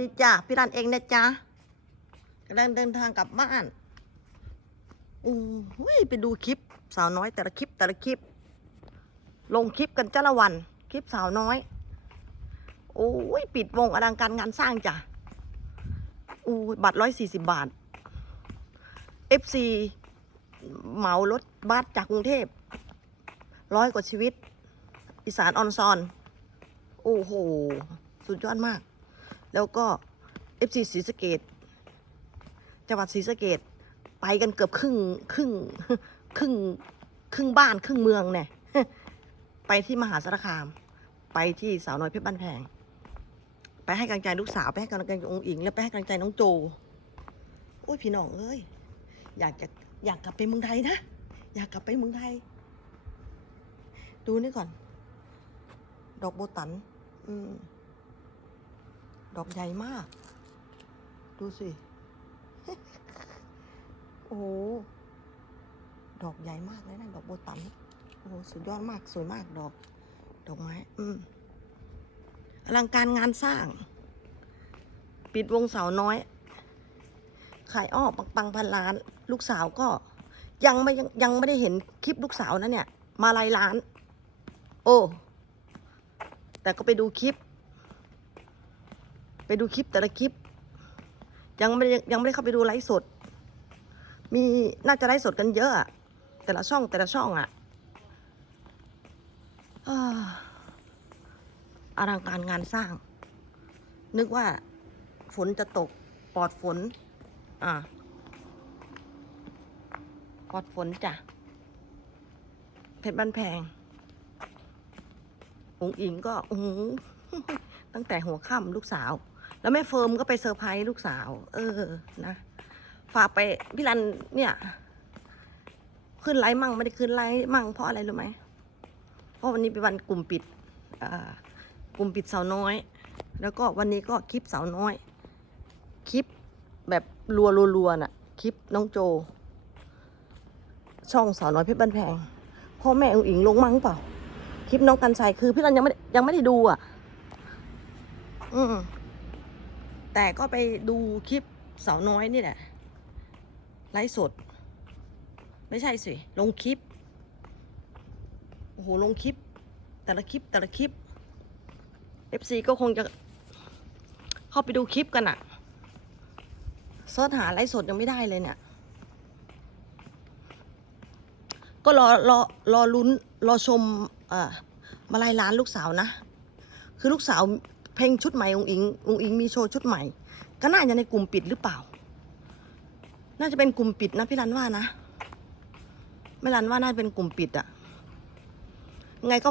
ดีจ้ะพี่รันเองนะจ๊ะกำลังเดินทางกลับบ้านอู้หูยไปดูคลิปสาวน้อยแต่ละคลิปแต่ละคลิป ลงคลิปกันจ้าละวัน คลิปสาวน้อยโอ้ยปิดวงอลังการงานสร้างจ้ะอู้บัตรร้อยสี่สิบบาท FC เหมารถบัสจากกรุงเทพร้อยกว่าชีวิต อีสานออนซอน โอ้โห สุดยอดมาก แล้วก็ FC ศรีสะเกดจังหวัดศรีสะเกดไปกันเกือบครึ่งครึ่งครึ่งครึ่งบ้านครึ่งเมืองเนี่ยไปที่มหาสารคาม ไปที่สาวน้อยเพชรบ้านแพง ไปให้กำลังใจลูกสาวไปให้กำลังใจองค์อิง แล้วไปให้กำลังใจน้องโจโอ้ยพี่น้องเอ้ยอยากจะอยากกลับไปเมืองไทยนะอยากกลับไปเมืองไทย ดูนี่ก่อน ดอกโบตัน อืม ดอกใหญ่มาก ดูสิ โอ้โห ดอกใหญ่มากเลยนะดอกโบตันโอ้สุดยอดมากสวยมากดอก ดอกไม้ อืมอลังการงานสร้าง ปิดวงเสาน้อย ขายอ้อปังปังพันล้าน ลูกสาวก็ยังไม่ยังยังไม่ได้เห็นคลิปลูกสาวนะเนี่ย มาลายล้าน โอ้ แต่ก็ไปดูคลิป ไปดูคลิปแต่ละคลิป ยังไม่ได้ยังไม่ได้เข้าไปดูไลฟ์สด มีน่าจะไลฟ์สดกันเยอะอะแต่ละช่องแต่ละช่องอะอ่าอลังการงานสร้าง นึกว่า ฝนจะตกปลอดฝน อ่าปลอดฝนจ้ะเพชรบ้านแพงองอิงก็โอ้ตั้งแต่หัวค่ำลูกสาว แล้วแม่เฟิร์มก็ไปเซอร์ไพรส์ลูกสาว เออ นะ ฝากไปพี่รันเนี่ย ขึ้นไลฟ์มั่งไม่ได้ขึ้นไลฟ์มั่งเพราะอะไรรู้ไหม เพราะวันนี้เป็นวันกลุ่มปิดกลุ่มปิดสาวน้อย แล้วก็วันนี้ก็คลิปสาวน้อย คลิปแบบรัวรัวๆน่ะ คลิปน้องโจ ช่องสาวน้อยเพชรบ้านแพง พ่อแม่อุ๋งอิงลงมั้งเปล่า คลิปน้องกันชัยคือพี่รันยังไม่ยังไม่ได้ดูอะ อืม แต่ก็ไปดูคลิปสาวน้อยนี่แหละ ไลฟ์สด ไม่ใช่สิ ลงคลิป โอ้โห ลงคลิป แต่ละคลิปแต่ละคลิป FC ก็คงจะเข้าไปดูคลิปกันอะเสิร์ชหาไลฟ์สดยังไม่ได้เลยเนี่ย ก็รอรอรอลุ้นรอชม เอ่อมาลายล้านลูกสาวนะ คือลูกสาว เพลงชุดใหม่องอิงองอิงมีโชว์ชุดใหม่ ก็น่าจะในกลุ่มปิดหรือเปล่า น่าจะเป็นกลุ่มปิดนะพี่รันว่านะไม่รันว่าน่าจะเป็นกลุ่มปิดอะไงก็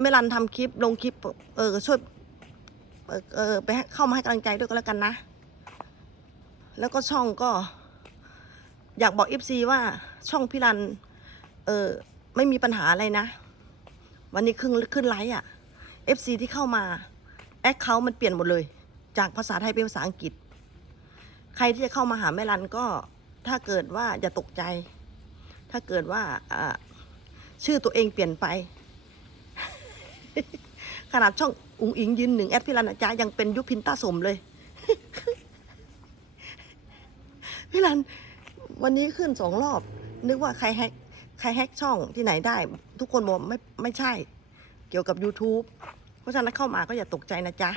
ไม่รันทำคลิปลงคลิป เออช่วยเออเออไปให้เข้ามาให้กำลังใจด้วยก็แล้วกันนะ แล้วก็ช่องก็ อยากบอกเอฟซีว่าช่องพี่รัน เออไม่มีปัญหาอะไรนะ วันนี้ขึ้นขึ้นไลฟ์อะเอฟซีที่เข้ามา แอคเคาท์มันเปลี่ยนหมดเลย จากภาษาไทยเป็นภาษาอังกฤษ ใครที่จะเข้ามาหาแม่รันก็ถ้าเกิดว่าอย่าตกใจ ถ้าเกิดว่าชื่อตัวเองเปลี่ยนไป ขนาดช่องอุงอิงยืนหนึ่งแอดพี่รันอาจารย์ยังเป็นยุพินต้าสมเลยพี่รันวันนี้ขึ้นสองรอบ นึกว่าใครแฮกใครแฮกช่องที่ไหนได้ ทุกคนบอกไม่ไม่ใช่ เกี่ยวกับ YouTube เพราะฉะนั้นเข้ามาก็อย่าตกใจนะจ๊ะ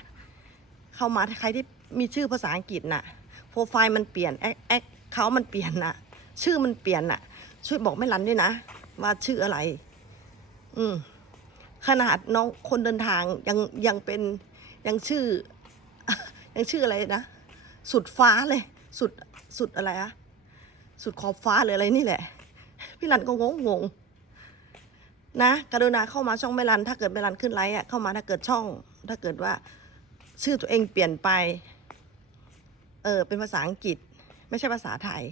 เข้ามาใครที่มีชื่อภาษาอังกฤษน่ะ โปรไฟล์มันเปลี่ยนแอคแอคเขามันเปลี่ยนน่ะ ชื่อมันเปลี่ยนน่ะ ช่วยบอกแม่รันด้วยนะ ว่าชื่ออะไร อืม ขนาดน้องคนเดินทางยังยังเป็นยังชื่อ ยังชื่ออะไรนะ สุดฟ้าเลย สุดสุดอะไรอะสุดขอบฟ้าเลยอะไรนี่แหละ พี่รันก็งงงง นะกรุณาเข้ามาช่องแม่รัน ถ้าเกิดแม่รันขึ้นไลฟ์อะเข้ามาถ้าเกิดช่อง ถ้าเกิดว่า ชื่อตัวเองเปลี่ยนไป เออเป็นภาษาอังกฤษ ไม่ใช่ภาษาไทย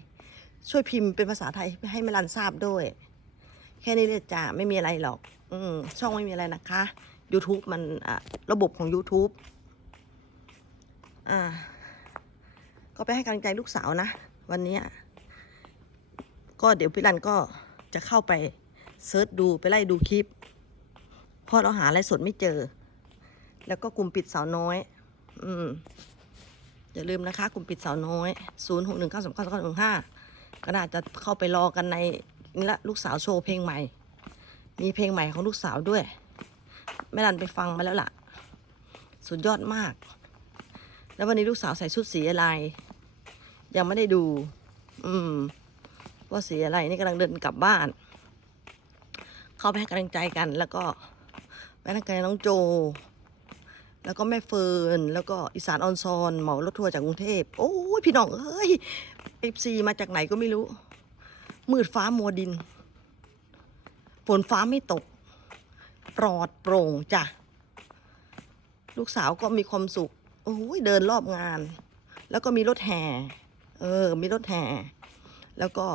ช่วยพิมพ์เป็นภาษาไทยให้แม่รันทราบด้วย แค่นี้เลยจ้าไม่มีอะไรหรอก อืมช่องไม่มีอะไรนะคะ YouTube มันอะระบบของ YouTube อ่า ก็ไปให้กำลังใจลูกสาวนะ วันนี้ ก็เดี๋ยวพี่รันก็จะเข้าไป เซิร์ชดูไปไล่ดูคลิปพราะเราหาอะไรสดไม่เจอ แล้วก็กลุ่มปิดสาวน้อย อืมอย่าลืมนะคะ กลุ่มปิดสาวน้อย0 6 1 9 3 9 9 1 5ก็น่าจะเข้าไปรอกันในนี่ละลูกสาวโชว์เพลงใหม่ มีเพลงใหม่ของลูกสาวด้วยแม่รันไปฟังมาแล้วล่ะ สุดยอดมาก แล้ววันนี้ลูกสาวใส่ชุดสีอะไร ยังไม่ได้ดู อืม ว่าสีอะไรนี่กำลังเดินกลับบ้าน เข้าไปให้กำลังใจกัน แล้วก็ไปให้กำลังใจน้องโจ แล้วก็แม่เฟิร์นแล้วก็อีสานออนซอนเหมารถทัวร์จากกรุงเทพโอ้ยพี่น้องเอ้ยเอฟซีมาจากไหนก็ไม่รู้ มืดฟ้ามัวดิน ฝนฟ้าไม่ตก ปลอดโปร่งจ้ะ ลูกสาวก็มีความสุข โอ้ยเดินรอบงาน แล้วก็มีรถแห่ เออ มีรถแห่ แล้วก็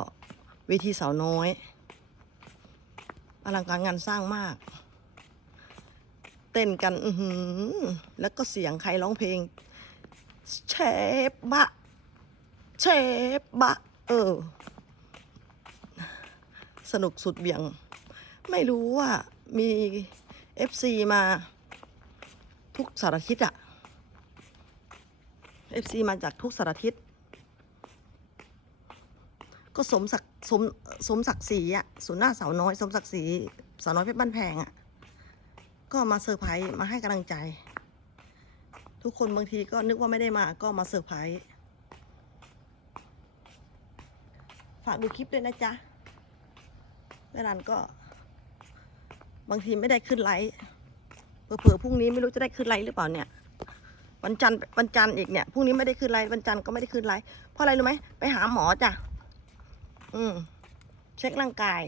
เวทีสาวน้อย อลังการงานสร้างมาก เต้นกัน อือหือแล้วก็เสียงใครร้องเพลง เชฟบะ เชฟบะ เออ สนุกสุดเบี่ยง ไม่รู้ว่ามีเอฟซีมาทุกสารทิศอะเอฟซีมาจากทุกสารทิศก็สมศักดิ์สมสมศักดิ์ศรีอะศูนย์หน้าสาวน้อย สมศักดิ์ศรีสาวน้อยเพชรบ้านแพงอะก็มาเซอร์ไพรส์มาให้กำลังใจ ทุกคนบางทีก็นึกว่าไม่ได้มาก็มาเซอร์ไพรส์ฝากดูคลิปด้วยนะจ๊ะแม่รันก็ บางทีไม่ได้ขึ้นไลฟ์เผื่อพรุ่งนี้ไม่รู้จะได้ขึ้นไลฟ์หรือเปล่าเนี่ยวันจันทร์วันจันทร์อีกเนี่ยพรุ่งนี้ไม่ได้ขึ้นไลฟ์วันจันทร์ก็ไม่ได้ขึ้นไลฟ์เพราะอะไรรู้ไหมไปหาหมอจ้ะ อืม เช็คร่างกาย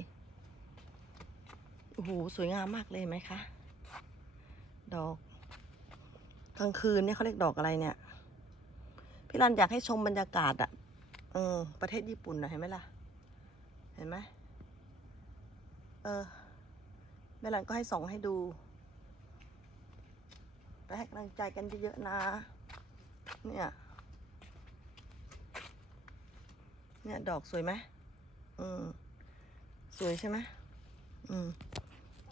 โอ้โห สวยงามมากเลยไหมคะ ดอก กลางคืนเนี่ยเขาเรียกดอกอะไรเนี่ย พี่รันอยากให้ชมบรรยากาศอะเออ ประเทศญี่ปุ่นนะเห็นไหมล่ะ เห็นไหม เออแม่รันก็ให้ส่องให้ดูไปให้กำลังใจกันเยอะๆนะ เนี่ย เนี่ย ดอกสวยไหม อืม สวยใช่ไหมอืม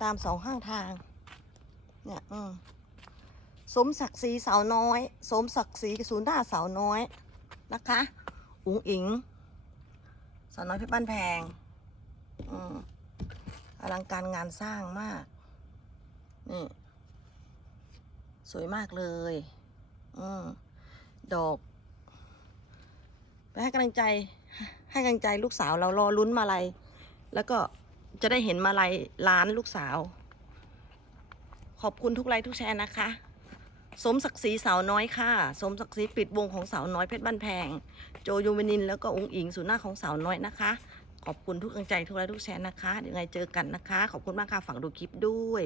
ตามสองข้างทาง เนี่ย อืม สมศักดิ์ศรีสาวน้อย สมศักดิ์ศรีศูนย์หน้าสาวน้อย นะคะ อุ๋งอิง สาวน้อยเพชรบ้านแพง อืม อลังการงานสร้างมาก นี่ สวยมากเลย อืม ดอกไปให้กำลังใจ ให้กำลังใจลูกสาวเรารอลุ้นมาลัย แล้วก็จะได้เห็นมาลัยร้านลูกสาว ขอบคุณทุกไลค์ทุกแชร์นะคะ สมศักดิ์ศรีสาวน้อยค่ะ สมศักดิ์ศรีปิดวงของสาวน้อยเพชรบ้านแพง โจยูเวนิน แล้วก็องค์อิงสุนหน้าของสาวน้อยนะคะ ขอบคุณทุกกำลังใจทุกไลค์ทุกแชร์นะคะเดี๋ยวไงเจอกันนะคะ ขอบคุณมากค่ะฝากดูคลิปด้วย